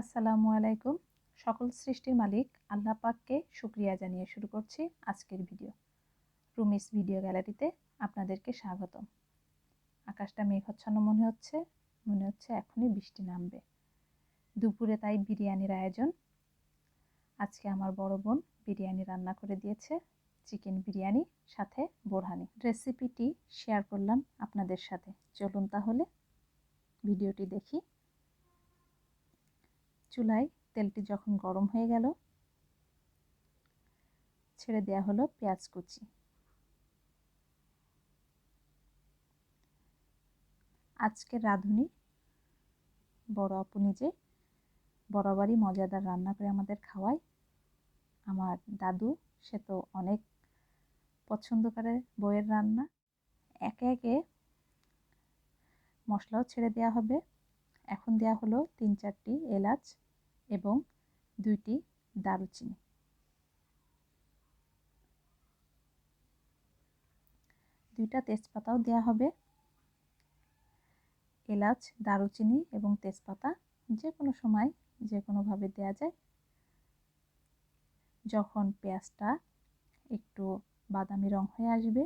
আসসালামু আলাইকুম। সকল সৃষ্টির মালিক আল্লাহ পাককে শুকরিয়া জানিয়ে শুরু করছি আজকের ভিডিও। রুমিস ভিডিও গ্যালারিতে আপনাদেরকে স্বাগতম। আকাশটা মেঘাচ্ছন্ন মনে হচ্ছে এখনই বৃষ্টি নামবে। দুপুরে তাই বিরিয়ানির আয়োজন। আজকে আমার বড় বোন বিরিয়ানি রান্না করে দিয়েছে, চিকেন বিরিয়ানি সাথে বোরহানি। রেসিপিটি শেয়ার করলাম আপনাদের সাথে। চলুন তাহলে ভিডিওটি দেখি। চুলায় তেলটি যখন গরম হয়ে গেল, ছেড়ে দেওয়া হলো পেঁয়াজ কুচি। আজকের রাঁধুনি বড় আপু নিজে বরাবরই মজাদার রান্না করে আমাদের খাওয়ায়। আমার দাদু সে তো অনেক পছন্দ করে বউয়ের রান্না। একে একে মশলাও ছেড়ে দেওয়া হবে। এখন দেওয়া হলো 3-4টি এলাচ এবং 2টি দারুচিনি। দুইটা তেজপাতাও দেওয়া হবে। এলাচ, দারুচিনি এবং তেজপাতা যে কোনো সময় যে কোনোভাবে দেওয়া যায়। যখন পেঁয়াজটা একটু বাদামি রং হয়ে আসবে,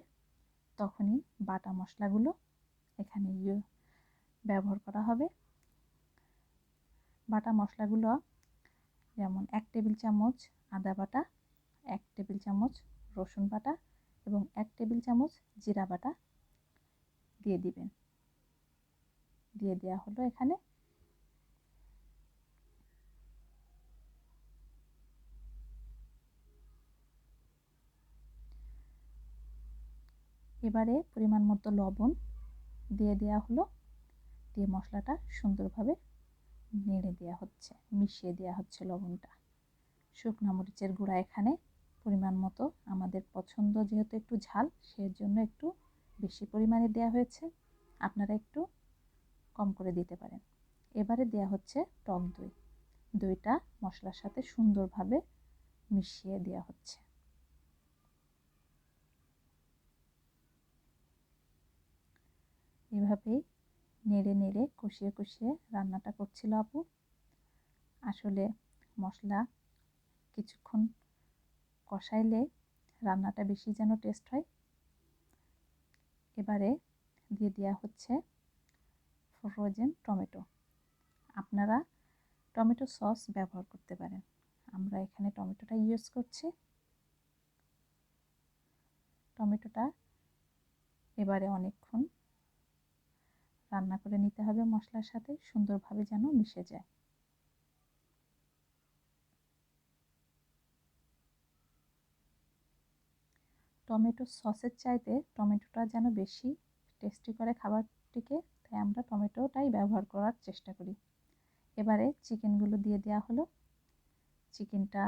তখনই বাটা মশলাগুলো এখানে ব্যবহার করা হবে। বাটা মশলাগুলো যেমন 1 টেবিল চামচ আদা বাটা, 1 টেবিল চামচ রসুন বাটা এবং 1 টেবিল চামচ জিরা বাটা দিয়ে দিবেন। দিয়ে দেওয়া হলো এখানে। এবারে পরিমাণ মতো লবণ দিয়ে দেওয়া হলো। দিয়ে মশলাটা সুন্দরভাবে নেড়ে দেওয়া হচ্ছে, মিশিয়ে দেওয়া হচ্ছে লবণটা। শুকনো মরিচের গুঁড়া এখানে পরিমাণ মতো, আমাদের পছন্দ যেহেতু একটু ঝাল, সেজন্য একটু বেশি পরিমাণে দেওয়া হয়েছে। আপনারা একটু কম করে দিতে পারেন। এবারে দেওয়া হচ্ছে টক দই। দইটা মশলার সাথে সুন্দরভাবে মিশিয়ে দেওয়া হচ্ছে। এভাবেই নেড়ে নেড়ে কষিয়ে কষিয়ে রান্নাটা করছিল আপু। আসলে মশলা কিছুক্ষণ কষাইলে রান্নাটা বেশি যেন টেস্ট হয়। এবারে দিয়ে দেওয়া হচ্ছে ফ্রোজেন টমেটো। আপনারা টমেটো সস ব্যবহার করতে পারেন, আমরা এখানে টমেটোটা ইউজ করছি। টমেটোটা এবারে অনেকক্ষণ রান্না করে নিতে হবে মশলার সাথে, সুন্দরভাবে যেন মিশে যায়। টমেটো সসের চাইতে টমেটোটা যেন বেশি টেস্টি করে খাবারটিকে, তাই আমরা টমেটোটাই ব্যবহার করার চেষ্টা করি। এবারে চিকেনগুলো দিয়ে দেওয়া হলো। চিকেনটা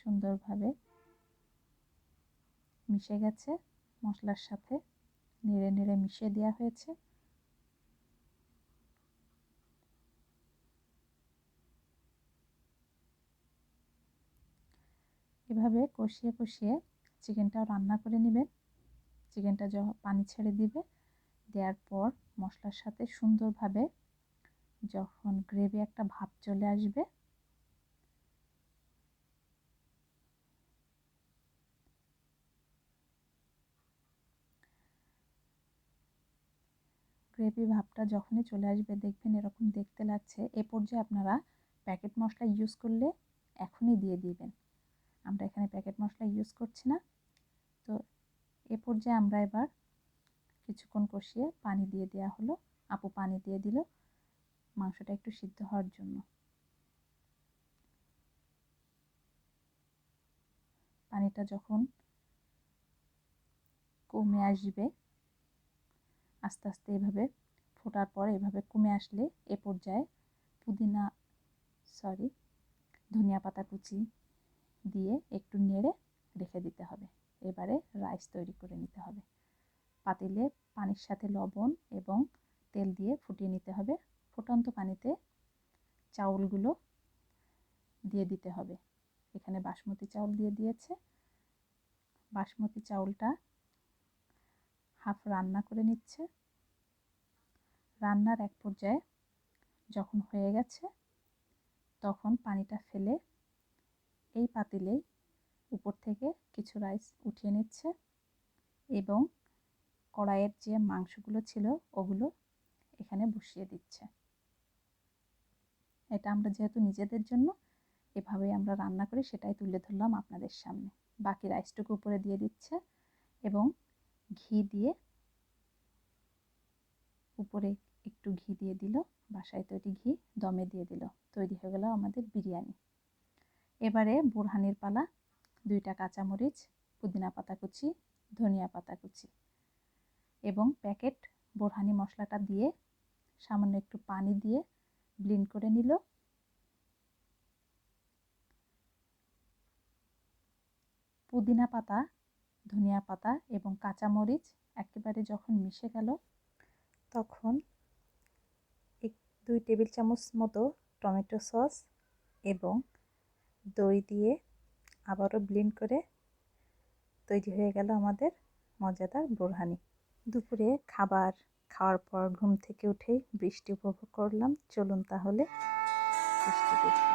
সুন্দরভাবে মিশে গেছে মশলার সাথে, নেড়ে নেড়ে মিশিয়ে দেওয়া হয়েছে। এভাবে কষিয়ে কষিয়ে চিকেনটাও রান্না করে নেবেন। চিকেনটা যখন পানি ছেড়ে দিবে, দেওয়ার পর মশলার সাথে সুন্দরভাবে যখন গ্রেভি একটা ভাব চলে আসবে, গ্রেভি ভাবটা যখনই চলে আসবে, দেখবেন এরকম দেখতে লাগছে। এ পর্যায়ে আপনারা প্যাকেট মশলা ইউজ করলে এখনই দিয়ে দিবেন। আমরা এখানে প্যাকেট মশলা ইউজ করছি না। তো এ পর্যায়ে আমরা এবার কিছুক্ষণ কষিয়ে পানি দিয়ে দেওয়া হলো। আপু পানি দিয়ে দিল মাংসটা একটু সিদ্ধ হওয়ার জন্য। পানিটা যখন কমে আসবে, আস্তে আস্তে এভাবে ফোটার পর এভাবে কমে আসলে এ পর্যায়ে ধনিয়া পাতা কুচি দিয়ে একটু নেড়ে রেখে দিতে হবে। এবারে রাইস তৈরি করে নিতে হবে। পাতিলে পানির সাথে লবণ এবং তেল দিয়ে ফুটিয়ে নিতে হবে। ফুটন্ত পানিতে চাউলগুলো দিয়ে দিতে হবে। এখানে বাসমতি চাউল দিয়ে দিয়েছে। বাসমতি চাউলটা হাফ রান্না করে নিচ্ছে। রান্নার এক পর্যায়ে যখন হয়ে গেছে, তখন পানিটা ফেলে এই পাতিলেই উপর থেকে কিছু রাইস উঠিয়ে নিচ্ছে এবং কড়াইয়ের যে মাংসগুলো ছিল ওগুলো এখানে বসিয়ে দিচ্ছে। এটা আমরা যেহেতু নিজেদের জন্য এভাবেই আমরা রান্না করি, সেটাই তুলে ধরলাম আপনাদের সামনে। বাকি রাইসটুকু উপরে দিয়ে দিচ্ছে এবং ঘি দিয়ে উপরে একটু ঘি দিয়ে দিল, বাসায় তৈরি ঘি দমে দিয়ে দিল। তৈরি হয়ে গেল আমাদের বিরিয়ানি। এবারে বোরহানির পালা। 2টা কাঁচামরিচ, পুদিনা পাতা কুচি, ধনিয়া পাতা কুচি এবং প্যাকেট বোরহানি মশলাটা দিয়ে সামান্য একটু পানি দিয়ে ব্লেন্ড করে নিল। পুদিনা পাতা, ধনিয়া পাতা এবং কাঁচামরিচ একেবারে যখন মিশে গেল তখন 2 টেবিল চামচ মতো টমেটো সস এবং দই দিয়ে আবারও ব্লেন্ড করে তৈরি হয়ে গেল আমাদের মজাদার বোরহানি। দুপুরে খাওয়ার পর ঘুম থেকে উঠেই বৃষ্টি উপভোগ করলাম। চলুন তাহলে বৃষ্টি দেখি।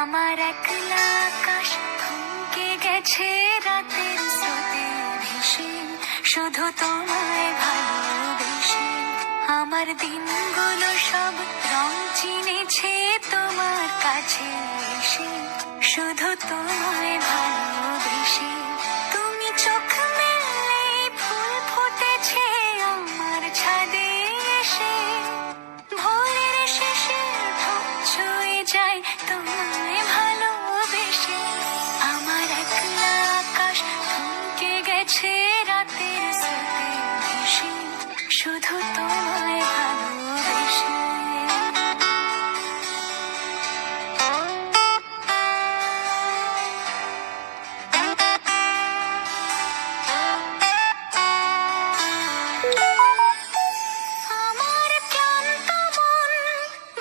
আমার একলা আকাশ থমকে গেছে রাতের স্রোতে ভেসে, শুধু তোমায় ভালোবেসে। আমার দিনগুলো সব রং চিনেছে তোমার কাছে এসে, শুধু তোমায় ভালোবেসে। তুমি চোখ মেললে ফুল ফুটেছে আমার ছাদে এসে, ভোরের শেষে ঢোক ছুঁয়ে যায় তোমায় ভালোবেসে। আমার একলা আকাশ থমকে গেছে রাতের স্রোতে ভেসে, শুধু তোমায় ভালোবেসে। আমার ক্লান্ত মন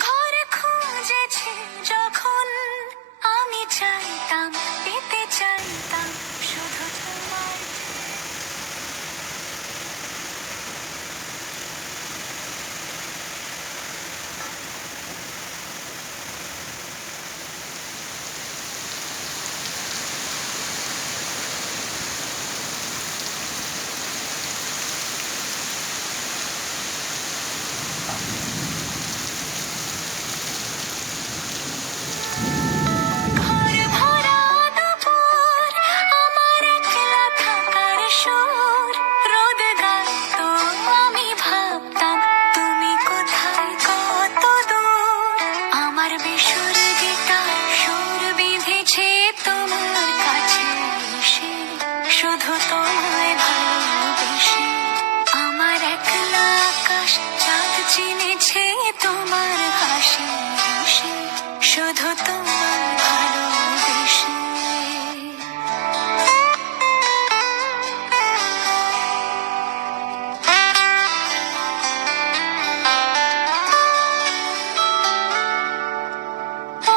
ঘরে খুঁজেছে যখন, আমি চাইতাম পেতে চাইতাম শুধু তোমায়। ঘর ভরা দুপুর, আমার একলা থাকার সুর, রোদ গাইতো আমি ভাবতাম তুমি কোথায় কত দূর। আমার বেসুর গিটার সুর বিঁধেছে তোমার কাছে এসে, শুধু তোমায় ভালোবেসে। আমার একলা আকাশ চাঁদ চিনেছে তোমার হাসি হেসে, শুধু তোমায় ভালোবেসে।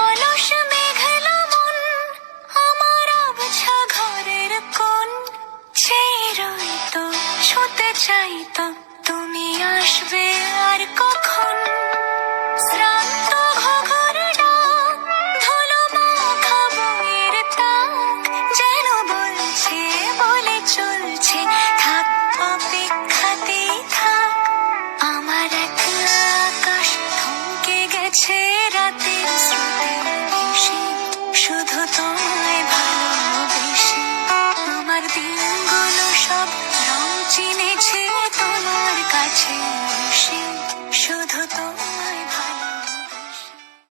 অলস মেঘলা মন আমার আবছা ঘরের কোণ, চেয়ে রইতো ছুঁতে চাইতো তুমি আসবে আর কখন। শ্রান্ত ঘুঘুর ডাক, ধুলো মাখা বইয়ের তাক, যেন বলছে বলে চলছে থাক অপেক্ষাতেই থাক। আমার একলা আকাশ থমকে গেছে রাতের স্রোতে ভেসে, শুধু তোমায় ভালোবেসে। আমার দিনগুলো সব রং চিনে